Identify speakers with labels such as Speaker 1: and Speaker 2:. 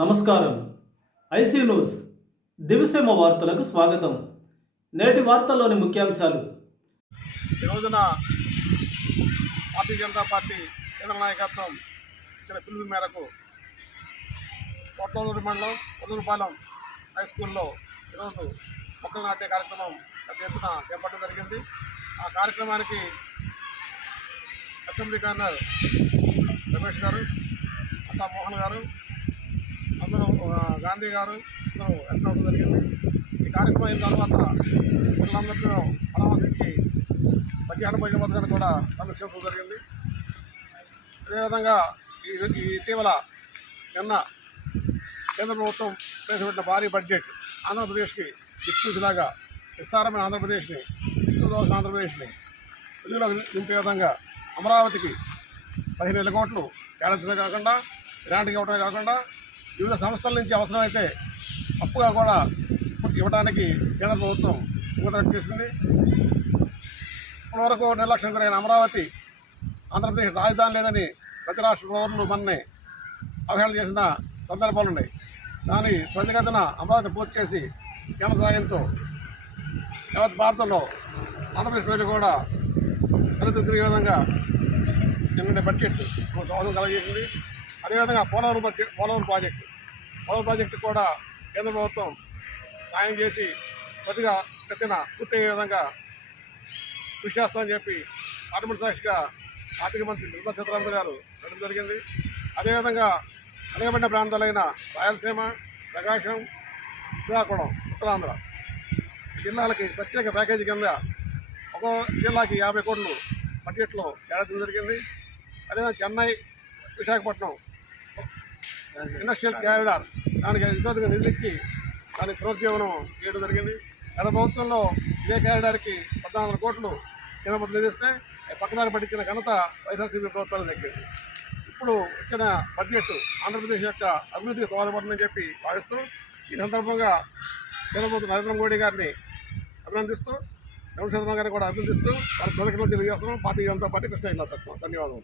Speaker 1: నమస్కారం. IC news. దివిసేమ వార్తలకు స్వాగతం. నేటి వార్తల్లోని ముఖ్యాంశాలు.
Speaker 2: ఈ రోజున భారతీయ జనతా పార్టీ కేంద్ర నాయకత్వం ఇచ్చిన పిలుపు మేరకు కొట్లూరు మండలం కొల్లూరుపాలెం హై స్కూల్లో ఈరోజు మొక్కలు నాటే కార్యక్రమం పెద్ద ఎత్తున చేపట్టడం జరిగింది. ఆ కార్యక్రమానికి అసెంబ్లీ గవర్నర్ రమేష్ గారు అత్తా మోహన్ గారు గాంధీ గారు అందరూ జరిగింది. ఈ కార్యక్రమం అయిన తర్వాత పిల్లలందరితో పరామర్శించి మధ్యాహ్న భోజన పథకాన్ని కూడా సమీక్షించడం జరిగింది. అదేవిధంగా ఈ ఇటీవల నిన్న కేంద్ర ప్రభుత్వం ప్రవేశపెట్టిన భారీ బడ్జెట్ ఆంధ్రప్రదేశ్కి దిక్కులాగా విస్తారమైన ఆంధ్రప్రదేశ్ని దిక్కుదోసిన ఆంధ్రప్రదేశ్ని వెలుగులోకి నింపే విధంగా అమరావతికి పదిహేను వేల కోట్లు కేటాయించడమే కాకుండా గ్రాంట్కి ఇవ్వడమే కాకుండా వివిధ సంస్థల నుంచి అవసరమైతే అప్పుగా కూడా ఇవ్వడానికి కేంద్ర ప్రభుత్వం ఉపదం చేసింది ఇప్పటివరకు నిర్లక్ష్యం జరిగిన అమరావతి ఆంధ్రప్రదేశ్ రాజధాని లేదని ప్రతి రాష్ట్ర గవర్నర్లు మనని అవహేళన చేసిన సందర్భాలు ఉన్నాయి. దాని త్వరితగతిన అమరావతి పూర్తి చేసి కేంద్ర సాయంతో యావత్ భారతంలో ఆంధ్రప్రదేశ్ ప్రజలు కూడా దళిత తిరిగే విధంగా నిన్న బడ్జెట్ మనకు అవసరం కలగజేసింది అదేవిధంగా పోలవరం పోలవరం ప్రాజెక్టు. పోలవరం ప్రాజెక్టు కూడా కేంద్ర ప్రభుత్వం సాయం చేసి కొద్దిగా ఎత్తిన పూర్తయ్యే విధంగా కృషి చేస్తామని చెప్పి పార్లమెంట్ సాక్షిగా ఆర్థిక మంత్రి నిర్మలా సీతారామన్ గారు వెళ్ళడం జరిగింది. అదేవిధంగా వెనుకబడిన ప్రాంతాలైన రాయలసీమ ప్రకాశం శ్రీకాకుళం ఉత్తరాంధ్ర జిల్లాలకి ప్రత్యేక ప్యాకేజీ కింద ఒక్కో జిల్లాకి యాభై కోట్లు బడ్జెట్లో కేటాయించడం జరిగింది. అదేవిధంగా చెన్నై విశాఖపట్నం ఇండస్ట్రియల్ క్యారిడార్ దానికి ఇబ్బందిగా నిధించి దానికి పునరుజ్జీవనం చేయడం జరిగింది. గత ప్రభుత్వంలో ఇదే క్యారిడార్కి పద్నాలుగు వందల కోట్లు కేంద్ర ప్రభుత్వం నిధిస్తే పక్కదారి పట్టించిన ఘనత వైఎస్ఆర్సీపీ ప్రభుత్వాలు దక్కింది. ఇప్పుడు వచ్చిన బడ్జెట్ ఆంధ్రప్రదేశ్ యొక్క అభివృద్ధికి దోహదపడుతుందని చెప్పి భావిస్తూ ఈ సందర్భంగా కేంద్ర ప్రభుత్వం నరేంద్ర మోడీ గారిని అభినందిస్తూ చంద్రశేఖరరావు గారిని కూడా అభినందిస్తూ వారి కృతజ్ఞతలు తెలియజేస్తున్నాం. పార్టీ జనతా పార్టీ కృష్ణ జిల్లా తక్కువ ధన్యవాదాలు